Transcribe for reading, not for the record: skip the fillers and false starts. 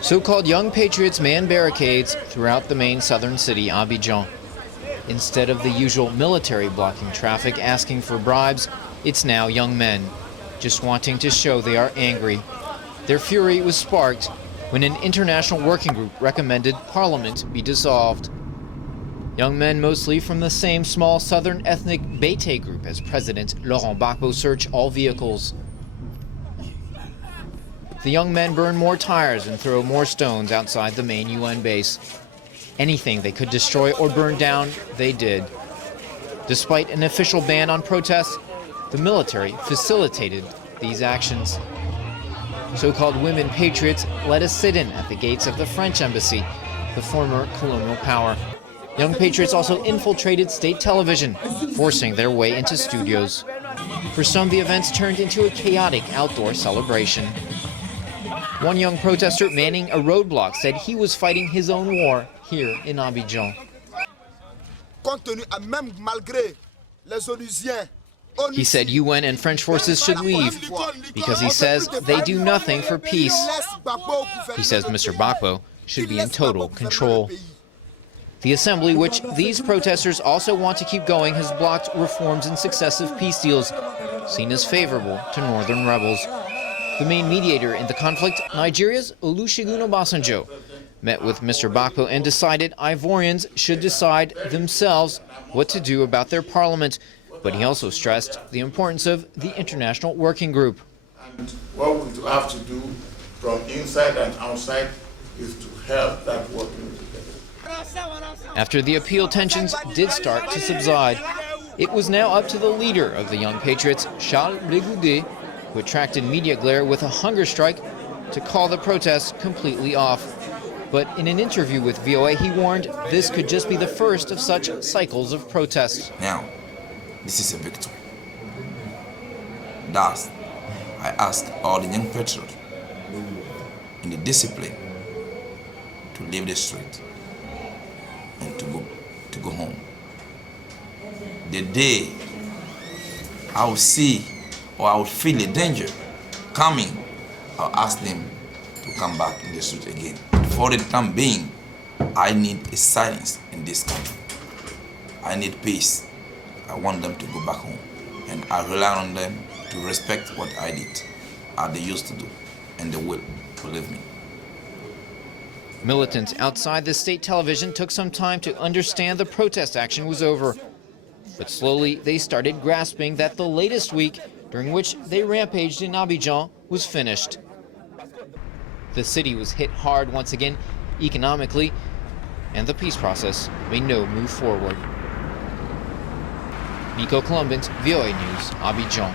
So-called young patriots man barricades throughout the main southern city, Abidjan. Instead of the usual military blocking traffic asking for bribes, it's now young men, just wanting to show they are angry. Their fury was sparked when an international working group recommended Parliament be dissolved. Young men, mostly from the same small southern ethnic Bete group as President Laurent Gbagbo, search all vehicles. The young men burn more tires and throw more stones outside the main UN base. Anything they could destroy or burn down, they did. Despite an official ban on protests, the military facilitated these actions. So-called women patriots led a sit-in at the gates of the French embassy, the former colonial power. Young patriots also infiltrated state television, forcing their way into studios. For some, the events turned into a chaotic outdoor celebration. One young protester manning a roadblock said he was fighting his own war here in Abidjan. He said UN and French forces should leave because he says they do nothing for peace. He says Mr. Gbagbo should be in total control. The assembly, which these protesters also want to keep going, has blocked reforms and successive peace deals, seen as favorable to northern rebels. The main mediator in the conflict, Nigeria's Olusegun Obasanjo, met with Mr. Gbagbo and decided Ivorians should decide themselves what to do about their parliament. But he also stressed the importance of the international working group. And what we have to do from inside and outside is to help that working together. After the appeal, tensions did start to subside. It was now up to the leader of the Young Patriots, Charles Legoudet, who attracted media glare with a hunger strike, to call the protests completely off. But in an interview with VOA, he warned this could just be the first of such cycles of protests. Now, this is a victory. Thus, I ask all the young patriots in the discipline to leave the street and to go home. The day I will see or I will feel a danger coming, I'll ask them to come back in the street again. For the time being, I need a silence in this country. I need peace. I want them to go back home. And I rely on them to respect what I did, as they used to do, and they will, believe me. Militants outside the state television took some time to understand the protest action was over. But slowly, they started grasping that the latest week, during which they rampaged in Abidjan, was finished. The city was hit hard once again, economically, and the peace process made no move forward. Nico Columbans, VOA News, Abidjan.